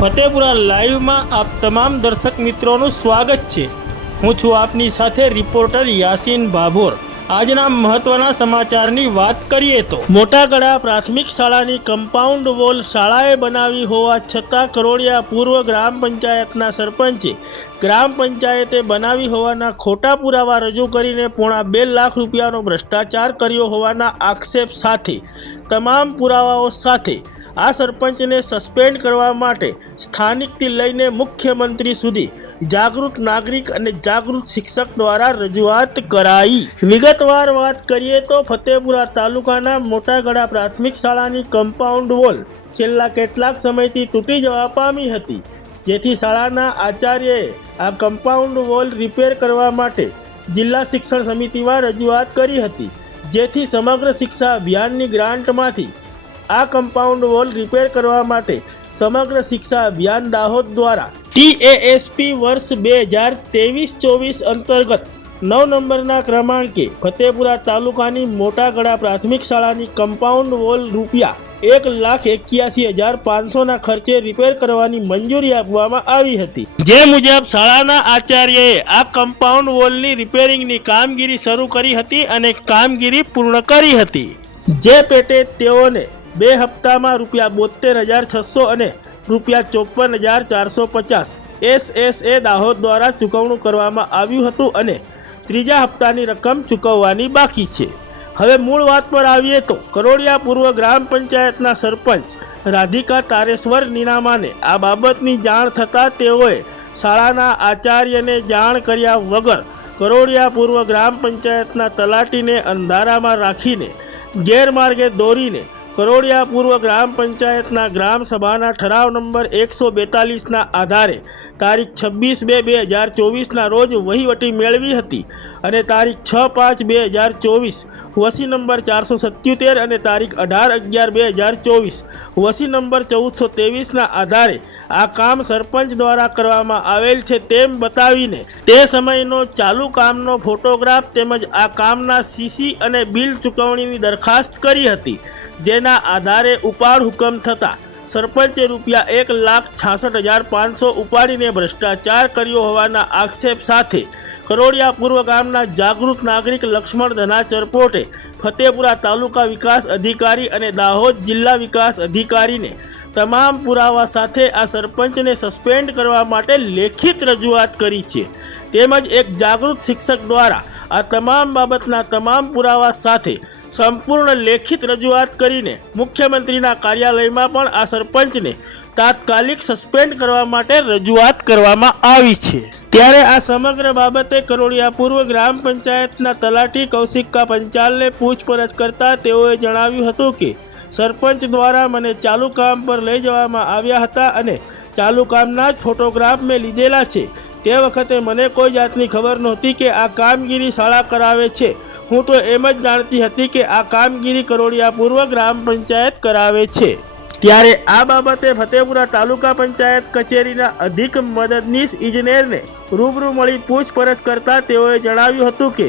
ફતેપુરા લાઈવમાં આપ તમામ દર્શક મિત્રોનું સ્વાગત છે. હું છું આપની સાથે રિપોર્ટર યાસીન ભાભોર આજના મહત્વના સમાચારની વાત કરીએ તો. મોટાગડા પ્રાથમિક શાળાની કમ્પાઉન્ડ વોલ શાળાએ બનાવી હોવા છતાં કરોડિયા પૂર્વ ગ્રામ પંચાયતના સરપંચે ગ્રામ પંચાયતે બનાવી હોવાના ખોટા પુરાવા રજૂ કરીને પોણા બે લાખ રૂપિયાનો ભ્રષ્ટાચાર કર્યો હોવાના આક્ષેપ સાથે, તમામ પુરાવાઓ સાથે આ સરપંચને સસ્પેન્ડ કરવા માટે સ્થાનિકથી લઈને મુખ્યમંત્રી સુધી જાગૃત નાગરિક અને જાગૃત શિક્ષક દ્વારા રજૂઆત કરાઈ. વિગતવાર વાત કરીએ તો ફતેપુરા તાલુકાના મોટાગડા પ્રાથમિક શાળાની કમ્પાઉન્ડ વોલ છેલ્લા કેટલાક સમયથી તૂટી જવા પામી હતી. જેથી શાળાના આચાર્યએ આ કમ્પાઉન્ડ વોલ રિપેર કરવા માટે જિલ્લા શિક્ષણ સમિતિમાં રજૂઆત કરી હતી. જેથી સમગ્ર શિક્ષા અભિયાનની ગ્રાન્ટમાંથી આ કમ્પાઉન્ડ વોલ રિપેર કરવા માટે સમગ્ર શિક્ષા અભિયાન દાહોદ દ્વારા ટીએએસપી વર્ષ બે હજાર ત્રેવીસ ચોવીસ અંતર્ગત નવ નંબરના ક્રમાંકે ફતેપુરા તાલુકાની મોટાગડા પ્રાથમિક શાળાની કમ્પાઉન્ડ વોલ રૂપિયા એક લાખ એક્યાસી હજાર પાંચસોના ખર્ચે રિપેર કરવાની મંજૂરી આપવામાં આવી હતી. જે મુજબ શાળાના આચાર્યએ આ કમ્પાઉન્ડ વોલની રિપેરિંગની કામગીરી શરૂ કરી હતી અને કામગીરી પૂર્ણ કરી હતી. જે પેટે તેઓને બે હપ્તામાં રૂપિયા બોતેર હજાર છસો અને રૂપિયા ચોપન હજાર ચારસો પચાસ એસ એસ એ દાહોદ દ્વારા ચૂકવણું કરવામાં આવ્યું હતું અને ત્રીજા હપ્તાની રકમ ચૂકવવાની બાકી છે. હવે મૂળ વાત પર આવીએ તો કરોડિયા પૂર્વ ગ્રામ પંચાયતના સરપંચ રાધિકા તારેશ્વર નીનામાને આ બાબતની જાણ થતાં તેઓએ શાળાના આચાર્યને જાણ કર્યા વગર કરોડિયા પૂર્વ ગ્રામ પંચાયતના તલાટીને અંધારામાં રાખીને ગેરમાર્ગે દોરીને કરોડિયા પૂર્વ ગ્રામ પંચાયતના ગ્રામ સભાના ઠરાવ નંબર એકસો બેતાલીસના આધારે તારીખ છવ્વીસ બે બે હજાર ચોવીસના રોજ વહીવટી મેળવી હતી અને તારીખ છ પાંચ બે હજાર ચોવીસ વસી નંબર ચારસો સત્યોતેર અને તારીખ અઢાર અગિયાર બે હજાર ચોવીસ. વસી નંબર ચૌદસો ત્રેવીસના આધારે આ કામ સરપંચ દ્વારા કરવામાં આવેલ છે તેમ બતાવીને તે સમયનો ચાલુ કામનો ફોટોગ્રાફ તેમજ આ કામના સીસી અને બિલ ચૂકવણીની દરખાસ્ત કરી હતી, જેના આધારે ઉપાડ હુકમ થતાં સરપંચે રૂપિયા એક લાખ છાસઠ હજાર પાંચસો ઉપાડીને ભ્રષ્ટાચાર કર્યો હોવાના આક્ષેપ સાથે કરોડિયા પૂર્વ ગામના જાગૃત નાગરિક લક્ષ્મણ ધનાચર પોટે ફતેપુરા તાલુકા વિકાસ અધિકારી અને દાહોદ જિલ્લા વિકાસ અધિકારીને તમામ પુરાવા સાથે આ સરપંચને સસ્પેન્ડ કરવા માટે લેખિત રજૂઆત કરી છે. તેમજ એક જાગૃત શિક્ષક દ્વારા આ તમામ બાબતના તમામ પુરાવા સાથે સંપૂર્ણ લેખિત રજૂઆત કરીને મુખ્યમંત્રીના કાર્યાલયમાં પણ આ સરપંચને તાત્કાલિક સસ્પેન્ડ કરવા માટે રજૂઆત કરવામાં આવી છે. ત્યારે આ સમગ્ર બાબતે કરોડિયા પૂર્વ ગ્રામ પંચાયતના તલાટી કૌશિકા પંચાલને પૂછપરછ કરતા તેઓએ જણાવ્યું હતું કે, સરપંચ દ્વારા મને ચાલુ કામ પર લઈ જવામાં આવ્યા હતા અને ચાલુ કામના જ ફોટોગ્રાફ મેં લીધેલા છે. તે વખતે મને કોઈ જાતની ખબર નહોતી કે આ કામગીરી શાળા કરાવે છે. હું તો એમ જ જાણતી હતી કે આ કામગીરી કરોડિયા પૂર્વ ગ્રામ પંચાયત કરાવે છે. ત્યારે આ બાબતે ફતેપુરા તાલુકા પંચાયત કચેરીના અધિક મદદનીશ ઇજનેરને રૂબરૂ મળી પૂછપરછ કરતા તેઓએ જણાવ્યું હતું કે,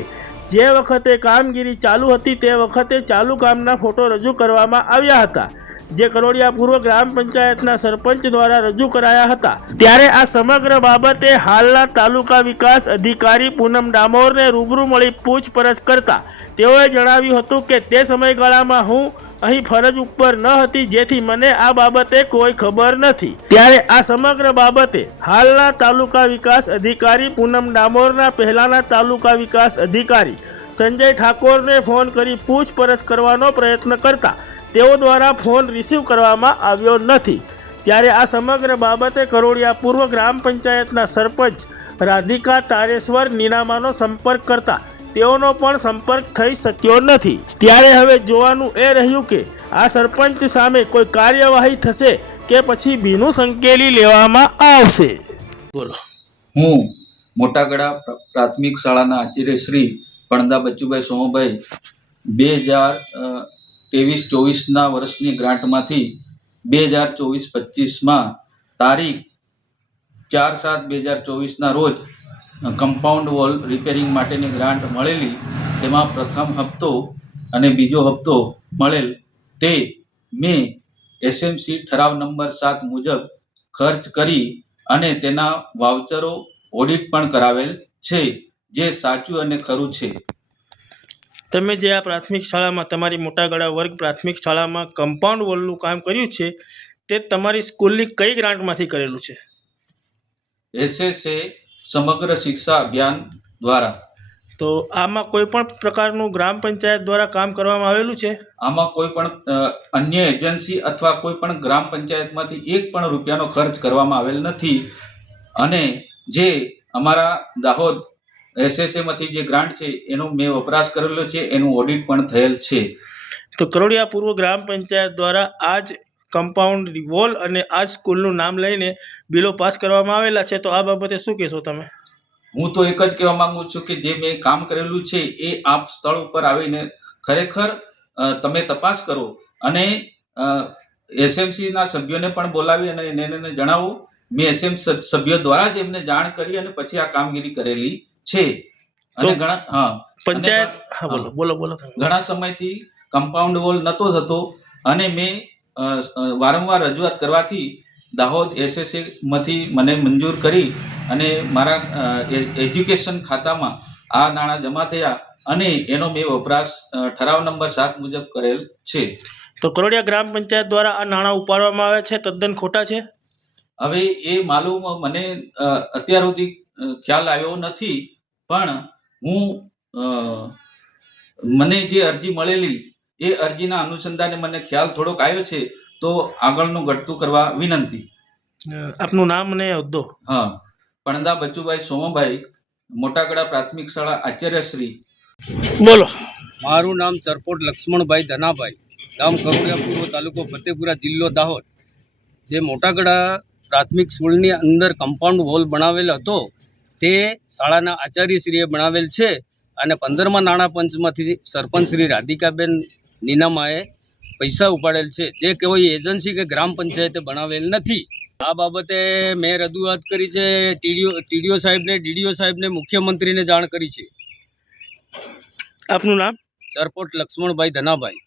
જે વખતે કામગીરી ચાલુ હતી તે વખતે ચાલુ કામના ફોટો રજૂ કરવામાં આવ્યા હતા. જે કરોડિયા પૂર્વ ગ્રામ પંચાયતના સરપંચ દ્વારા રજૂ કરાયા હતા. ત્યારે આ સમગ્ર બાબતે હાલના તાલુકા વિકાસ અધિકારી પૂનમ ડામોરને રૂબરૂ મળી પૂછપરછ કરતા તેઓએ જણાવ્યું હતું કે તે સમયગાળામાં હું અહીં ફરજ ઉપર ન હતી, જેથી મને આ બાબતે કોઈ ખબર નથી. ત્યારે આ સમગ્ર બાબતે હાલના તાલુકા વિકાસ અધિકારી પૂનમ ડામોરના પહેલાના તાલુકા વિકાસ અધિકારી સંજય ઠાકોરને ફોન કરી પૂછપરછ કરવાનો પ્રયત્ન કરતા તેઓ દ્વારા ફોન રિસીવ કરવામાં આવ્યો નથી. ત્યારે આ સમગ્ર બાબતે કરોડિયા પૂર્વ ગ્રામ પંચાયતના સરપંચ રાધિકા તારેશ્વર નીનામાનો સંપર્ક કરતા તેઓનો પણ સંપર્ક થઈ શક્યો નથી. ત્યારે હવે જોવાનું એ રહ્યું કે આ સરપંચ સામે કોઈ કાર્યવાહી થશે કે પછી ભીનું સંકેલી લેવામાં આવશે. બોલો. હું મોટાગડા પ્રાથમિક શાળાના આચાર્ય શ્રી પણદા બચ્ચુભાઈ સોમભાઈ, બે હજાર ત્રેવીસ ચોવીસના વર્ષની ગ્રાન્ટમાંથી બે હજાર ચોવીસ પચીસમાં તારીખ ચાર સાત બે હજાર ચોવીસના રોજ કમ્પાઉન્ડ વોલ રિપેરિંગ માટેની ગ્રાન્ટ મળેલી. તેમાં પ્રથમ હપ્તો અને બીજો હપ્તો મળેલ. તે મેં એસએમસી ઠરાવ નંબર સાત મુજબ ખર્ચ કરી અને તેના વાઉચરો ઓડિટ પણ કરાવેલ છે, જે સાચું અને ખરું છે. તમે જે આ પ્રાથમિક શાળામાં તમારી મોટાગળા વર્ગ પ્રાથમિક શાળામાં કમ્પાઉન્ડ વોલનું કામ કર્યું છે તે તમારી સ્કૂલની કઈ ગ્રાન્ટમાંથી કરેલું છે? એસએસએ સમગ્ર શિક્ષા અભિયાન દ્વારા. તો આમાં કોઈ પણ પ્રકારનું ગ્રામ પંચાયત દ્વારા કામ કરવામાં આવેલું છે? આમાં કોઈ પણ અન્ય એજન્સી અથવા કોઈ પણ ગ્રામ પંચાયતમાંથી એક પણ રૂપિયાનો ખર્ચ કરવામાં આવેલ નથી. અને જે અમારા દાહોદ એસએસએમાંથી જે ગ્રાન્ટ છે એનો મેં વપરાશ કરેલો છે એનું ઓડિટ પણ થયેલ છે. તો કરોડિયા પૂર્વ ગ્રામ પંચાયત દ્વારા આ જ કમ્પાઉન્ડ વોલ અને આ સ્કૂલનું નામ લઈને બિલો પાસ કરવામાં આવેલા છે તો આ બાબતે શું કહેશો તમે? હું તો એક જ કહેવા માંગુ છું કે જે મેં કામ કરેલું છે એ આપ સ્થળ ઉપર આવીને ખરેખર તમે તપાસ કરો અને એસએમસીના સભ્યોને પણ બોલાવી અને એને એને જણાવો. મેં એસએમ સભ્યો દ્વારા જ એમને જાણ કરી અને પછી આ કામગીરી કરેલી છે. અને ઘણા હા. પંચાયત હા બોલો બોલો બોલો ઘણા સમયથી કમ્પાઉન્ડ વોલ નહોતો થતો અને મેં વારંવાર રજૂઆત કરવાથી દાહોદ એસએસએ માંથી મને મંજૂર કરી અને મારા એજ્યુકેશન ખાતામાં આ નાણાં જમા થયા અને એનો મેં વપરાશ ઠરાવ નંબર સાત મુજબ કરેલ છે. તો કરોડિયા ગ્રામ પંચાયત દ્વારા આ નાણાં ઉપાડવામાં આવે છે? તદ્દન ખોટા છે? હવે એ માલુમ મને અત્યાર સુધી ખ્યાલ આવ્યો નથી પણ હું મને જે અરજી મળેલી એ અરજીના અનુસંધાને મને ખ્યાલ થોડોક આવ્યો છે તો આગળનું ઘટતું કરવા વિનંતી. આપનું નામ અને હોદ્દો હા પણદા બચુભાઈ સોમભાઈ મોટાગડા પ્રાથમિક શાળા આચાર્યશ્રી. બોલો. મારું નામ ચરપોટ લક્ષ્મણભાઈ ધનાભાઈ ગામ કરોડિયા તાલુકો ફતેપુરા જિલ્લો દાહોદ. જે મોટાગડા પ્રાથમિક સ્કૂલની અંદર કમ્પાઉન્ડ વોલ બનાવેલ હતો તે શાળાના આચાર્યશ્રીએ બનાવેલ છે અને પંદરમા નાણાં પંચમાંથી સરપંચ શ્રી રાધિકાબેન નીનામાએ પૈસા ઉપાડેલ છે. જે કોઈ એજન્સી કે ગ્રામ પંચાયતે બનાવેલ નથી. આ બાબતે મેં રજૂઆત કરી છે ટીડીઓ ટીડીઓ સાહેબને ડીડીઓ સાહેબને મુખ્યમંત્રીને જાણ કરી છે. આપનું નામ? સરપોટ લક્ષ્મણભાઈ ધનાભાઈ.